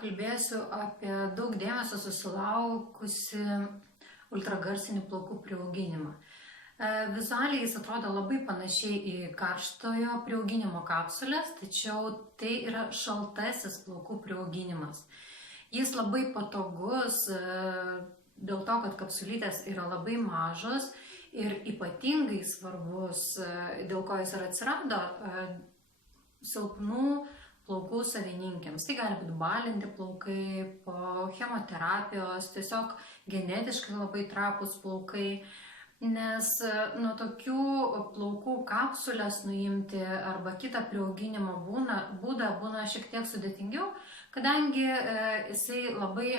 pakalbėsiu apie daug dėmesio susilaukusi ultragarsinį plaukų priauginimą. Vizualiai jis atrodo labai panašiai į karštojo priauginimo kapsulės, tačiau tai yra šaltasis plaukų priauginimas. Jis labai patogus dėl to, kad kapsulytės yra labai mažos ir ypatingai svarbus, dėl ko jis ir atsirado, silpnų plaukų savininkėms. Tai gali būti balinti plaukai, po chemoterapijos, tiesiog genetiškai labai trapūs plaukai, nes nuo tokių plaukų kapsulės nuimti arba kitą priauginimo būdą būna šiek tiek sudėtingiau, kadangi jisai labai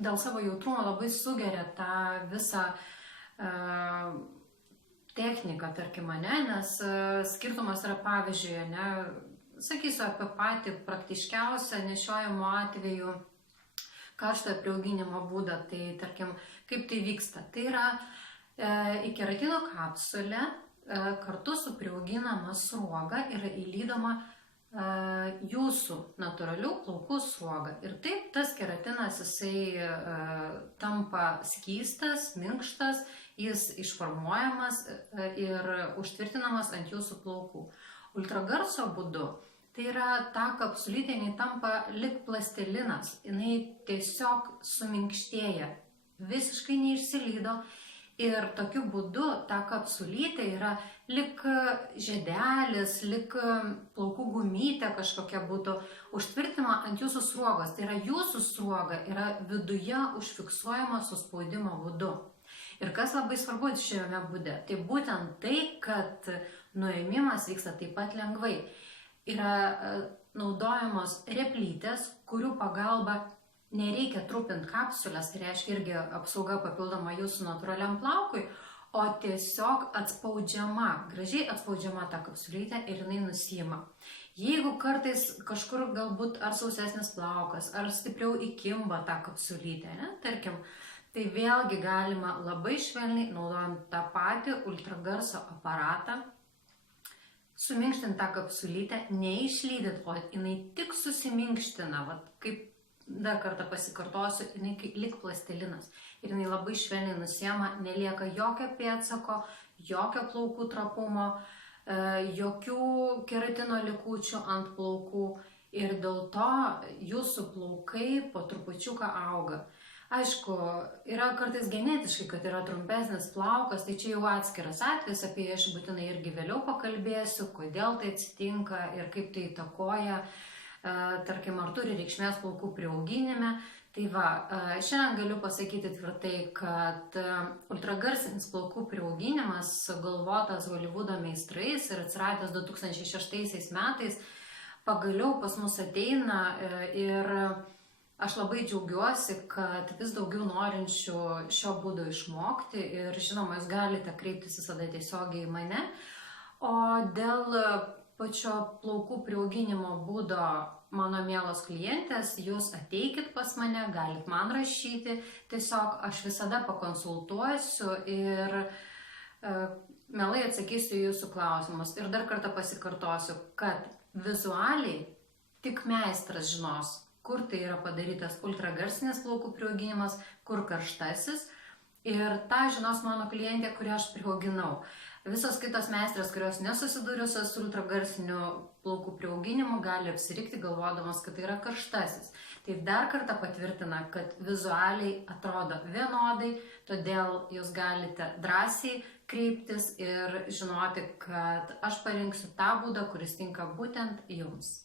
dėl savo jautrumo labai sugeria tą visą techniką, tarkim, nes skirtumas yra, pavyzdžiui, sakysiu apie patį praktiškiausią nešiojimo atveju karštojo priauginimo būdą, tai tarkim, kaip tai vyksta. Tai yra į keratino kapsulę kartu su priauginama sruoga yra įlydoma jūsų natūralių plaukų sruoga. Ir taip tas keratinas jisai tampa skystas, minkštas, jis išformuojamas ir užtvirtinamas ant jūsų plaukų. Ultragarso būdu tai yra ta kapsulytė, jinai tampa lyg plastilinas, jinai tiesiog suminkštėja, visiškai neišsilydo ir tokiu būdu ta kapsulytė yra lyg žiedelis, lyg plaukų gumytė kažkokia būtų užtvirtinama ant jūsų sruogos. Tai yra jūsų sruoga yra viduje užfiksuojama suspaudimo būdu. Ir kas labai svarbu šiame būde, tai būtent tai, kad nuėmimas vyksta taip pat lengvai. Yra naudojamos replytės, kurių pagalba nereikia trupinti kapsulės, tai reiškia irgi apsauga papildoma jūsų natūraliam plaukui, o tiesiog atspaudžiama, gražiai atspaudžiama ta kapsulytė ir jinai nusiima. Jeigu kartais kažkur galbūt ar sausesnis plaukas, ar stipriau įkimba tą kapsulytę, tarkim, tai vėlgi galima labai švelniai, naudojant tą patį ultragarso aparatą, suminkštinti tą kapsulytę, neišlydyt, o jinai tik susiminkština, kaip dar kartą pasikartosiu, jinai lyg plastilinas. Ir jinai labai švelniai nusiema, nelieka jokio pėdsako, jokio plaukų trapumo, jokių keratino likučių ant plaukų ir dėl to jūsų plaukai po trupučiuką auga. Aišku, yra kartais genetiškai, kad yra trumpesnis plaukas, tai čia jau atskiras atvejis, apie jį aš būtinai irgi vėliau pakalbėsiu, kodėl tai atsitinka ir kaip tai įtakoja, tarkim, ar turi reikšmės plaukų priauginime. Tai va, šiandien galiu pasakyti tvirtai, kad ultragarsinis plaukų priauginimas, sugalvotas Holivudo meistrais ir atsiradęs 2006 metais, pagaliau pas mus ateina ir aš labai džiaugiuosi, kad vis daugiau norinčių šio būdo išmokti ir žinoma, jūs galite kreiptis visada tiesiogiai į mane. O dėl pačio plaukų priauginimo būdo, mano mielos klientės, jūs ateikit pas mane, galit man rašyti, tiesiog aš visada pakonsultuosiu ir mielai atsakysiu jūsų klausimus. Ir dar kartą pasikartosiu, kad vizualiai tik meistras žinos, kur tai yra padarytas ultragarsinis plaukų priauginimas, kur karštasis. Ir tą žinos mano klientė, kurią aš priauginau. Visos kitos meistrės, kurios nesusidūrusios su ultragarsiniu plaukų priauginimu, gali apsirikti galvodamos, kad tai yra karštasis. Tai dar kartą patvirtina, kad vizualiai atrodo vienodai, todėl jūs galite drąsiai kreiptis ir žinoti, kad aš parinksiu tą būdą, kuris tinka būtent jums.